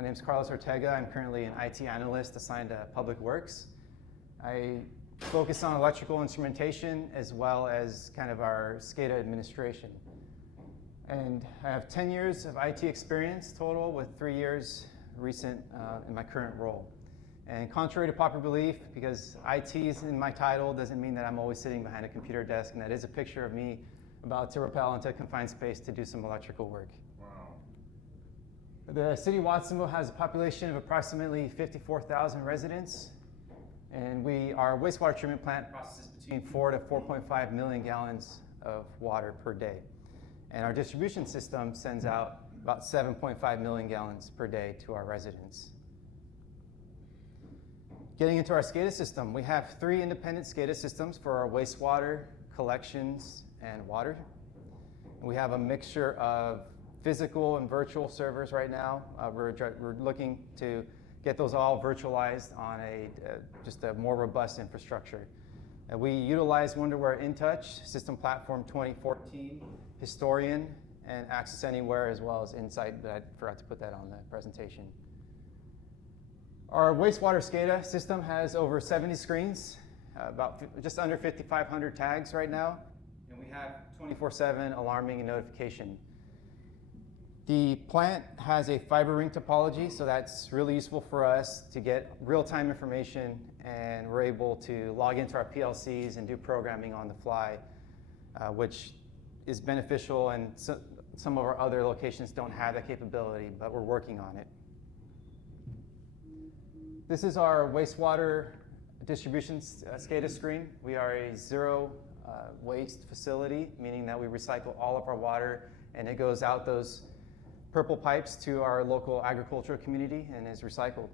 My name is Carlos Ortega. I'm currently an IT analyst assigned to Public Works. I focus on electrical instrumentation as well as kind of our SCADA administration. And I have 10 years of IT experience total, with 3 years recent in my current role. And contrary to popular belief, because IT is in my title doesn't mean that I'm always sitting behind a computer desk, and that is a picture of me about to rappel into a confined space to do some electrical work. Wow. The city of Watsonville has a population of approximately 54,000 residents, and our wastewater treatment plant processes between 4 to 4.5 million gallons of water per day. And our distribution system sends out about 7.5 million gallons per day to our residents. Getting into our SCADA system, we have 3 independent SCADA systems for our wastewater, collections, and water. We have a mixture of physical and virtual servers right now. We're looking to get those all virtualized on just a more robust infrastructure. We utilize Wonderware InTouch, System Platform 2014, Historian, and Access Anywhere, as well as Insight, but I forgot to put that on the presentation. Our wastewater SCADA system has over 70 screens, just under 5,500 tags right now, and we have 24/7 alarming and notification. The plant has a fiber ring topology, so that's really useful for us to get real-time information, and we're able to log into our PLCs and do programming on the fly, which is beneficial, and some of our other locations don't have that capability, but we're working on it. This is our wastewater distribution SCADA screen. We are a zero waste facility, meaning that we recycle all of our water, and it goes out those purple pipes to our local agricultural community and is recycled.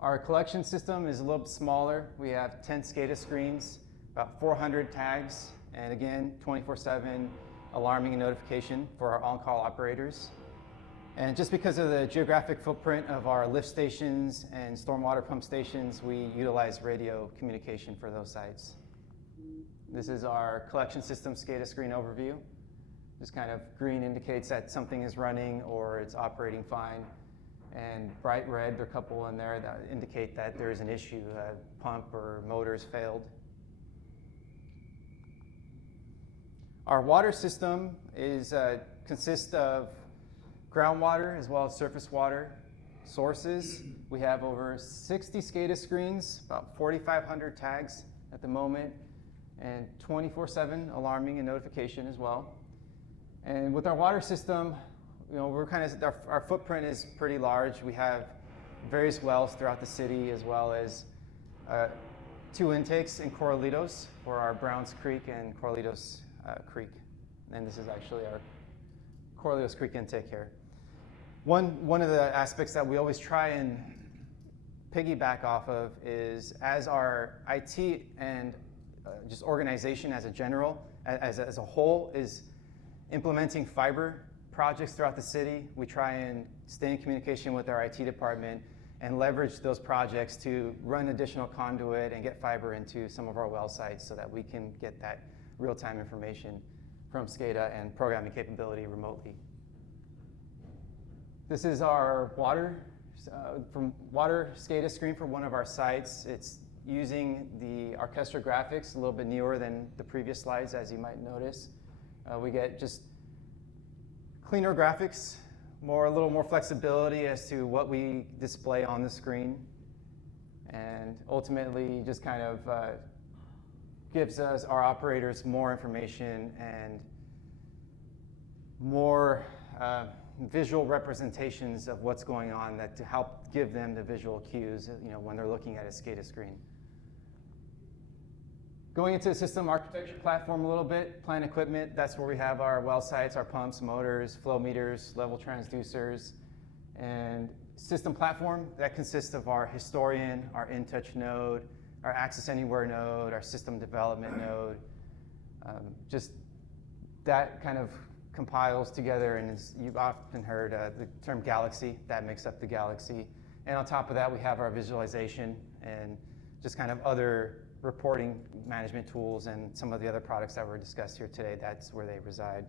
Our collection system is a little bit smaller. We have 10 SCADA screens, about 400 tags, and again, 24/7 alarming and notification for our on-call operators. And just because of the geographic footprint of our lift stations and stormwater pump stations, we utilize radio communication for those sites. This is our collection system SCADA screen overview. Just kind of green indicates that something is running or it's operating fine. And bright red, there are a couple in there that indicate that there is an issue, a pump or motor's failed. Our water system consists of groundwater as well as surface water sources. We have over 60 SCADA screens, about 4,500 tags at the moment, and 24/7 alarming and notification as well. And with our water system, our footprint is pretty large. We have various wells throughout the city, as well as 2 intakes in Corralitos for our Browns Creek and Corralitos Creek. And this is actually our Corralitos Creek intake here. One of the aspects that we always try and piggyback off of is, as our IT and just organization as a whole is implementing fiber projects throughout the city, we try and stay in communication with our IT department and leverage those projects to run additional conduit and get fiber into some of our well sites so that we can get that real-time information from SCADA and programming capability remotely. This is our water SCADA screen for one of our sites. It's using the Orchestra graphics, a little bit newer than the previous slides, as you might notice. We get just cleaner graphics, a little more flexibility as to what we display on the screen, and ultimately just kind of gives us, our operators, more information and more visual representations of what's going on, to help give them the visual cues, when they're looking at a SCADA screen. Going into the system architecture platform a little bit, plant equipment, that's where we have our well sites, our pumps, motors, flow meters, level transducers. And system platform, that consists of our Historian, our InTouch node, our Access Anywhere node, our system development node. Just that kind of compiles together, and you've often heard the term Galaxy, that makes up the Galaxy. And on top of that, we have our visualization and just kind of other reporting management tools and some of the other products that were discussed here today. That's where they reside.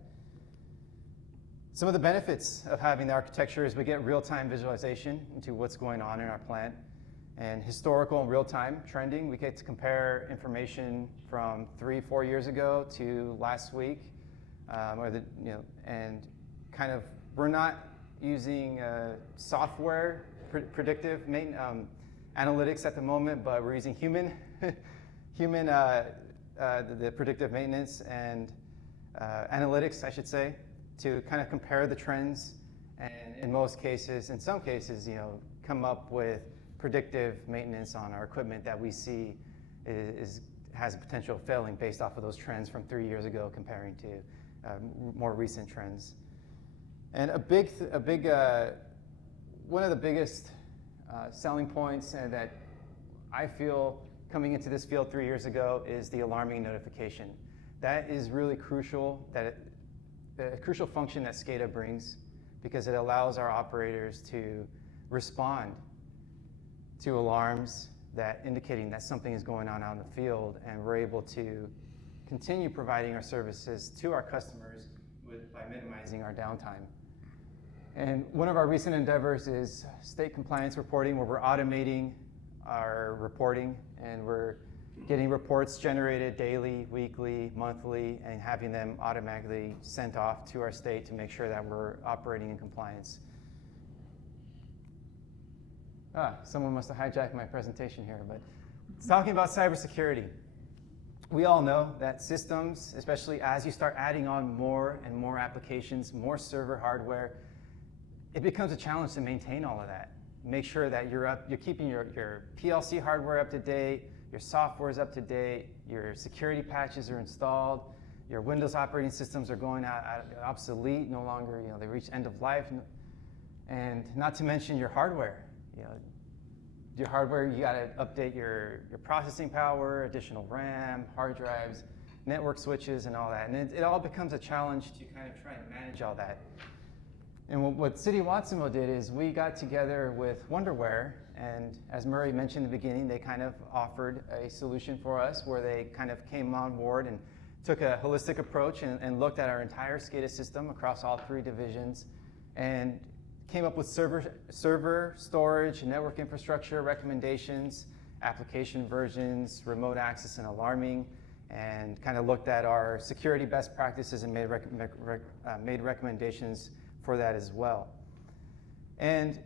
Some of the benefits of having the architecture is we get real-time visualization into what's going on in our plant, and historical and real-time trending. We get to compare information from 3-4 years ago to last week, and kind of we're not using software predictive analytics at the moment, but we're using human the predictive maintenance and analytics, I should say, to kind of compare the trends, and in some cases, come up with predictive maintenance on our equipment that we see has a potential of failing based off of those trends from 3 years ago comparing to more recent trends. And one of the biggest selling points that I feel coming into this field 3 years ago is the alarming notification. That is really crucial, a crucial function that SCADA brings, because it allows our operators to respond to alarms that indicating that something is going on out in the field, and we're able to continue providing our services to our customers by minimizing our downtime. And one of our recent endeavors is state compliance reporting, where we're automating our reporting, and we're getting reports generated daily, weekly, monthly, and having them automatically sent off to our state to make sure that we're operating in compliance. Someone must have hijacked my presentation here, but it's talking about cybersecurity. We all know that systems, especially as you start adding on more and more applications, more server hardware, it becomes a challenge to maintain all of that. Make sure that you're keeping your PLC hardware up to date, your software is up to date, your security patches are installed, your Windows operating systems are going out obsolete, no longer, they reach end of life, and not to mention your hardware. Your hardware, you got to update your processing power, additional RAM, hard drives, network switches, and all that. And it all becomes a challenge to kind of try and manage all that. And what City of Watsonville did is we got together with Wonderware, and as Murray mentioned in the beginning, they kind of offered a solution for us where they kind of came on board and took a holistic approach and looked at our entire SCADA system across all 3 divisions, and came up with server, storage, network infrastructure recommendations, application versions, remote access and alarming, and kind of looked at our security best practices and made recommendations for that as well. And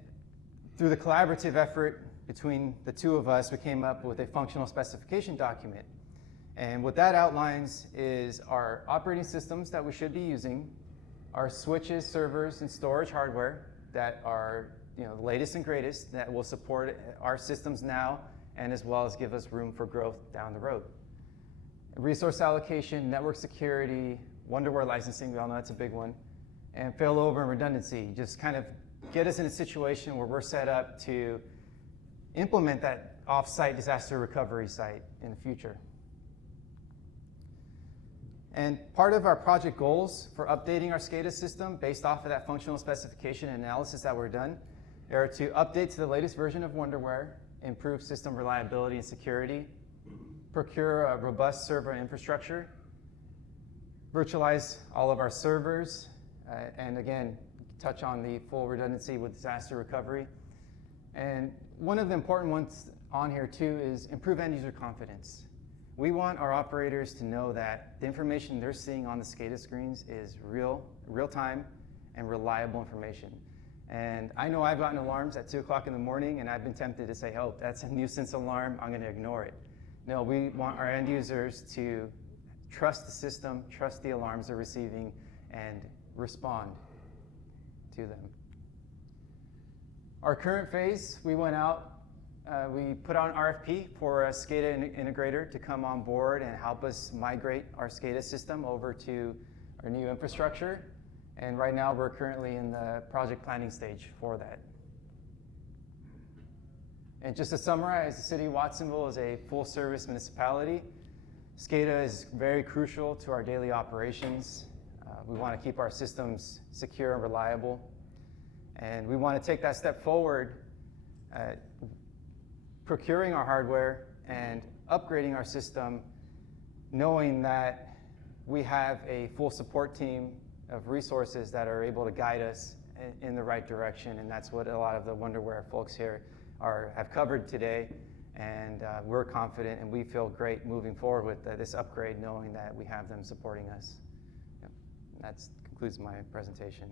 through the collaborative effort between the 2 of us, we came up with a functional specification document. And what that outlines is our operating systems that we should be using, our switches, servers, and storage hardware that are the latest and greatest that will support our systems now, and as well as give us room for growth down the road. Resource allocation, network security, Wonderware licensing, we all know that's a big one, and failover and redundancy. Just kind of get us in a situation where we're set up to implement that off-site disaster recovery site in the future. And part of our project goals for updating our SCADA system based off of that functional specification and analysis that were done are to update to the latest version of Wonderware, improve system reliability and security, procure a robust server infrastructure, virtualize all of our servers, and again, touch on the full redundancy with disaster recovery. And one of the important ones on here too is improve end user confidence. We want our operators to know that the information they're seeing on the SCADA screens is real-time and reliable information. And I know I've gotten alarms at 2 o'clock in the morning, and I've been tempted to say, oh, that's a nuisance alarm, I'm going to ignore it. No, we want our end users to trust the system, trust the alarms they're receiving, and respond to them. Our current phase, we went out, we put out an RFP for a SCADA integrator to come on board and help us migrate our SCADA system over to our new infrastructure. And right now we're currently in the project planning stage for that. And just to summarize, the City of Watsonville is a full-service municipality. SCADA is very crucial to our daily operations. We want to keep our systems secure and reliable. And we want to take that step forward, procuring our hardware and upgrading our system, knowing that we have a full support team of resources that are able to guide us in the right direction, and that's what a lot of the Wonderware folks here have covered today. And we're confident, and we feel great moving forward with this upgrade, knowing that we have them supporting us. Yep. That concludes my presentation.